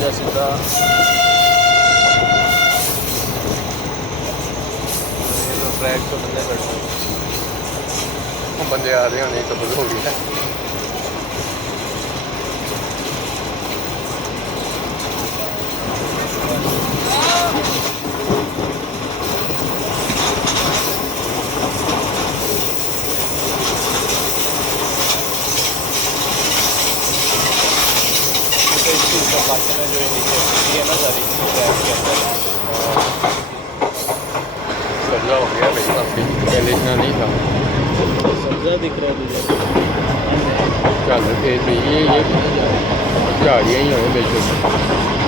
जा सीधा ट्रैक तो बंदे बैठे बंदे आ रहे होने तो बंद हो गया जो नीचे है ना सारी ट्रैक के अंदर सब्जा हो गया भाई काफ़ी पहले इतना नहीं था सब्जा दिख रहा है तुझे चल फिर भी ये झाड़ियाँ ही होने बेचो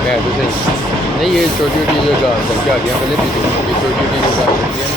है तो सही नहीं ये छोटी छोटी जो झाड़ियाँ पहले भी छोटी छोटी जो झाड़ियाँ